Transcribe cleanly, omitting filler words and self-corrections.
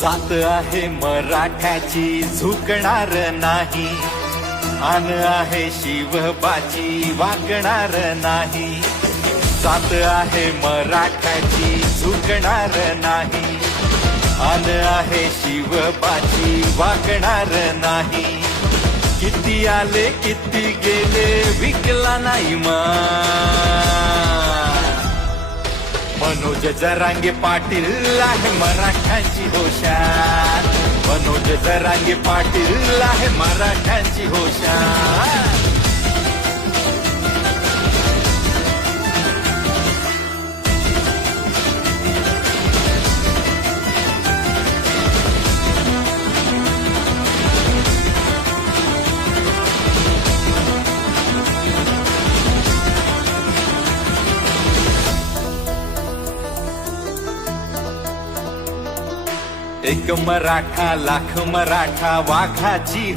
जात आहे मराठ्याची झुकणार नाही, आन आहे शिवबाची वाकणार नाही. जात आहे मराठ्याची झुकणार नाही, आन आहे शिवबाची वाकणार नाही. किती आले किती गेले विकला नाही मान. मनोज जरांगे पाटील आहे मराठ्यांची होशार, मनोज जरांगे पाटील आहे मराठ्यांची होशार. एक मराठा लाख मराठा वाघाची